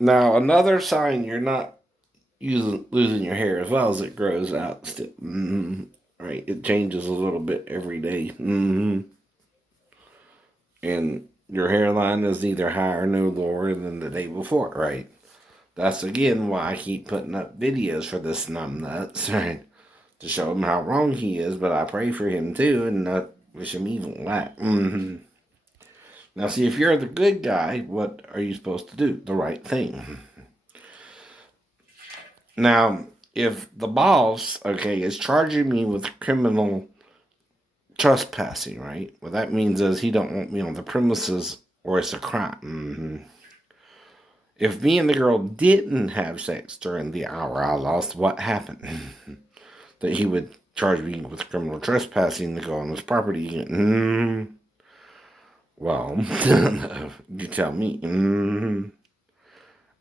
Now, another sign you're not losing your hair as well as it grows out. Still, right? It changes a little bit every day. And your hairline is neither higher nor lower than the day before, right? That's again why I keep putting up videos for this numbnuts, right? To show him how wrong he is, but I pray for him too and not wish him evil. Now, see, if you're the good guy, what are you supposed to do? The right thing. Now, if the boss, okay, is charging me with criminal trespassing, right? What that means is he don't want me on the premises or it's a crime. If me and the girl didn't have sex during the hour I lost, what happened? That he would charge me with criminal trespassing to go on his property. Well, you tell me.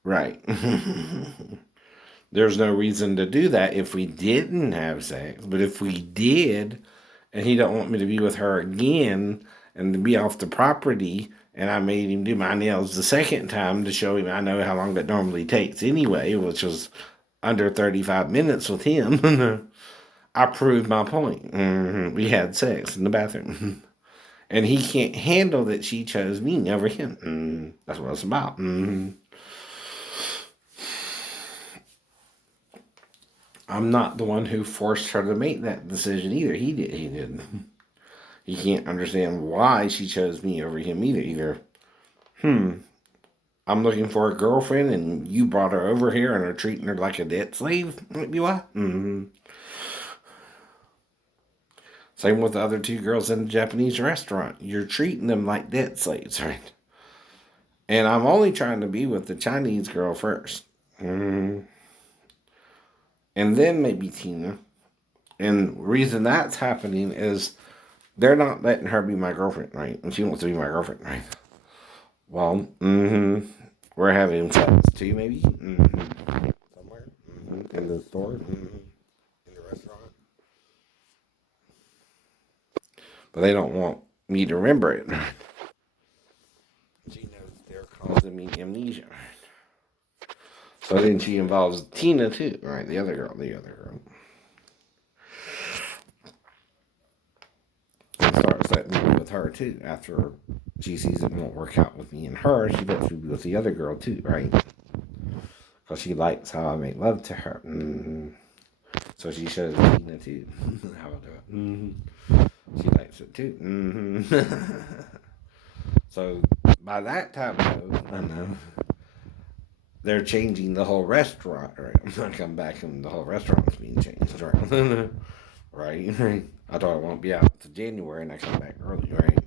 Right. There's no reason to do that if we didn't have sex. But if we did, and he don't want me to be with her again and to be off the property, and I made him do my nails the second time to show him I know how long that normally takes anyway, which was under 35 minutes with him, I proved my point. We had sex in the bathroom. And he can't handle that she chose me over him. That's what it's about. I'm not the one who forced her to make that decision either. He did. He did. He can't understand why she chose me over him either. I'm looking for a girlfriend, and you brought her over here and are treating her like a debt slave. Might be why. Same with the other two girls in the Japanese restaurant. You're treating them like debt slaves, right? And I'm only trying to be with the Chinese girl first. And then maybe Tina. And the reason that's happening is they're not letting her be my girlfriend, right? And she wants to be my girlfriend, right? Well, we're having sex too, maybe. Somewhere. In the store. In the restaurant. But they don't want me to remember it. She knows they're causing me amnesia. So then she involves Tina too, right? The other girl. And starts letting me be with her too. After she sees it won't work out with me and her, she lets me be with the other girl too, right? Because she likes how I make love to her. So she shows Tina too how I do it. She likes it too. So by that time, though, I know they're changing the whole restaurant. Right? I come back and the whole restaurant's being changed. Right? Right? I thought I won't be out to January, and I come back early. Right?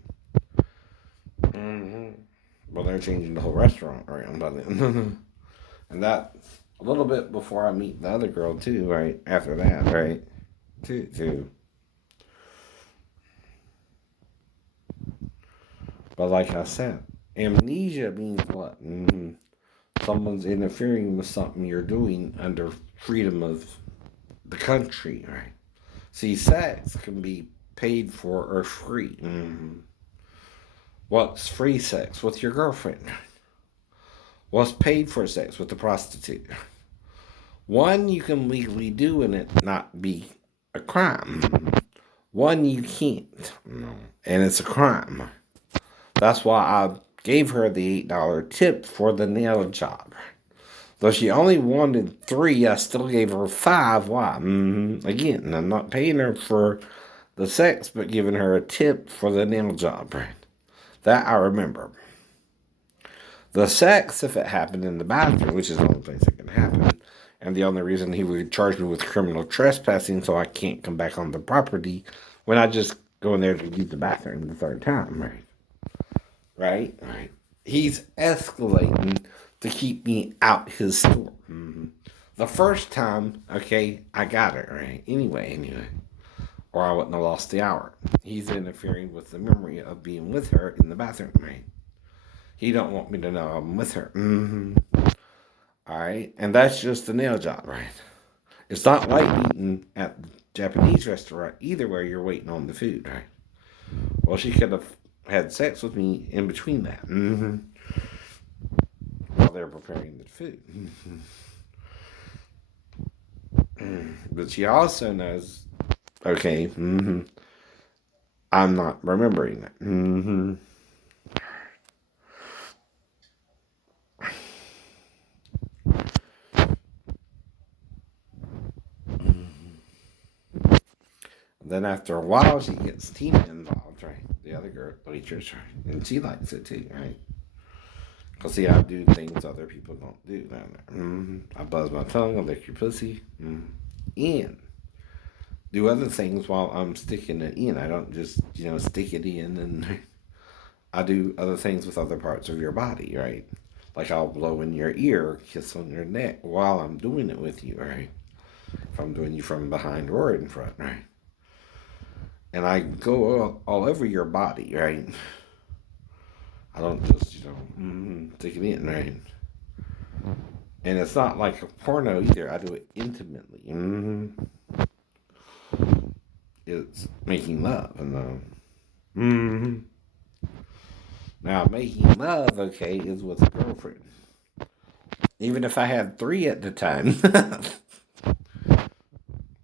Well, they're changing the whole restaurant around by then, and that a little bit before I meet the other girl too. Right after that, right? Too. But like I said, amnesia means what? Someone's interfering with something you're doing under freedom of the country, right? See, sex can be paid for or free. What's free sex? With your girlfriend. What's paid for sex? With the prostitute. One you can legally do and it not be a crime. One you can't. And it's a crime. That's why I gave her the $8 tip for the nail job. Though she only wanted 3, I still gave her 5. Why? Again, I'm not paying her for the sex, but giving her a tip for the nail job. That I remember. The sex, if it happened in the bathroom, which is the only place it can happen, and the only reason he would charge me with criminal trespassing so I can't come back on the property when I just go in there to use the bathroom the third time, right? Right. He's escalating to keep me out his store. The first time, okay, I got it, right? Anyway. Or I wouldn't have lost the hour. He's interfering with the memory of being with her in the bathroom, right? He don't want me to know I'm with her. All right, and that's just the nail job, right? It's not like eating at the Japanese restaurant either, where you're waiting on the food, right? Well, she could have had sex with me in between that. Well, while they're preparing the food. But she also knows, okay, I'm not remembering it. Then after a while, she gets Tina involved, right? The other girl, waitress, right? And she likes it too, right? Because, see, I do things other people don't do down there. I buzz my tongue, I lick your pussy, and do other things while I'm sticking it in. I don't just, stick it in, and I do other things with other parts of your body, right? Like I'll blow in your ear, kiss on your neck while I'm doing it with you, right? If I'm doing you from behind or in front, right? And I go all over your body, right? I don't just, stick it in, right? And it's not like a porno either. I do it intimately. It's making love. And now, making love, okay, is with a girlfriend. Even if I had 3 at the time. By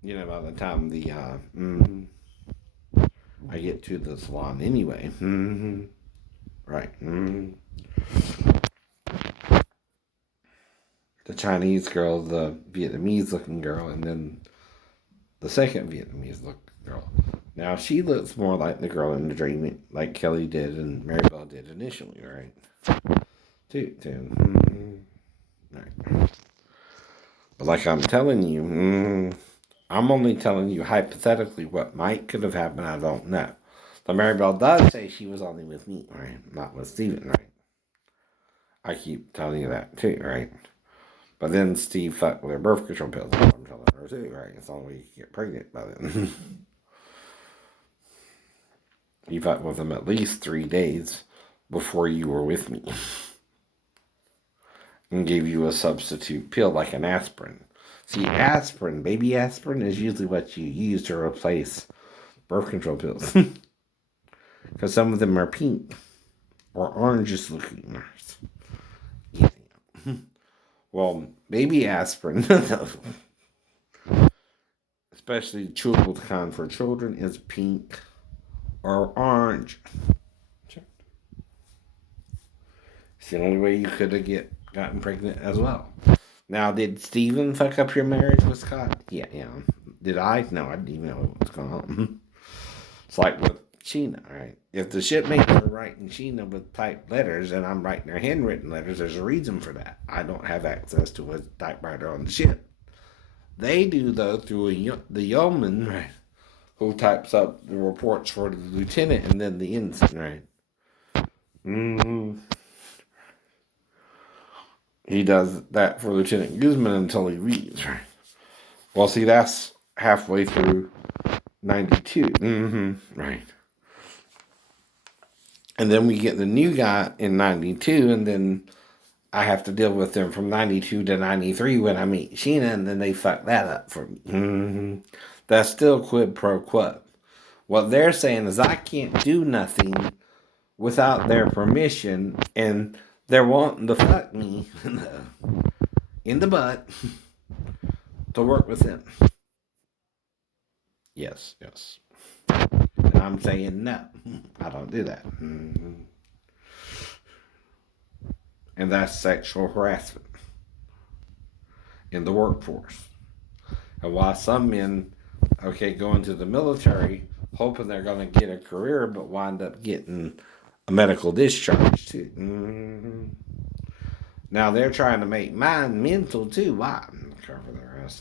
the time I get to the salon anyway. Right. The Chinese girl, the Vietnamese looking girl, and then the second Vietnamese looking girl. Now, she looks more like the girl in the dream, like Kelly did and Maribel did initially, right? Too. Right. But like I'm telling you, I'm only telling you hypothetically what might could have happened. I don't know. The Maribel does say she was only with me, right? Not with Steven, right? I keep telling you that too, right? But then Steve fucked with her birth control pills. I'm telling her too, right? It's the only way you can get pregnant by then. He fucked with them at least 3 days before you were with me. And gave you a substitute pill like an aspirin. See, aspirin, baby aspirin, is usually what you use to replace birth control pills. Because some of them are pink or oranges looking. Yeah. Well, baby aspirin, especially chewable kind for children, is pink or orange. It's the only way you could have gotten pregnant as well. Now, did Steven fuck up your marriage with Scott? Yeah. Did I? No, I didn't even know what was going on. It's like with Sheena, right? If the shipmates are writing Sheena with typed letters and I'm writing her handwritten letters, there's a reason for that. I don't have access to a typewriter on the ship. They do, though, through the yeoman, right, who types up the reports for the lieutenant and then the ensign, right? He does that for Lieutenant Guzman until he leaves, right? Well, see, that's halfway through 92. Right. And then we get the new guy in 92, and then I have to deal with them from 92 to 93 when I meet Sheena, and then they fuck that up for me. That's still quid pro quo. What they're saying is I can't do nothing without their permission, and they're wanting to fuck me in the butt to work with them. Yes. And I'm saying no, I don't do that. And that's sexual harassment in the workforce. And while some men, go into the military hoping they're going to get a career, but wind up getting a medical discharge too. Now they're trying to make mine mental too. Why?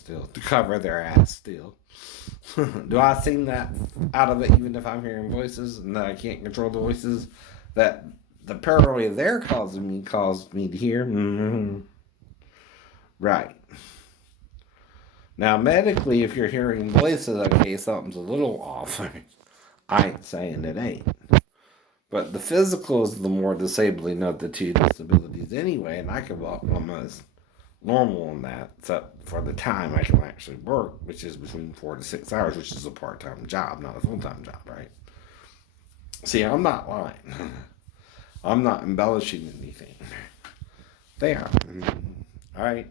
To cover their ass still. Do I seem that out of it even if I'm hearing voices and that I can't control the voices that the paranoia they're caused me to hear? Right. Now, medically, if you're hearing voices, something's a little off. I ain't saying it ain't. But the physical is the more disabling of the two disabilities anyway, and I can walk almost normal on that, except for the time I can actually work, which is between 4 to 6 hours, which is a part-time job, not a full-time job, right? See, I'm not lying. I'm not embellishing anything. There. All right.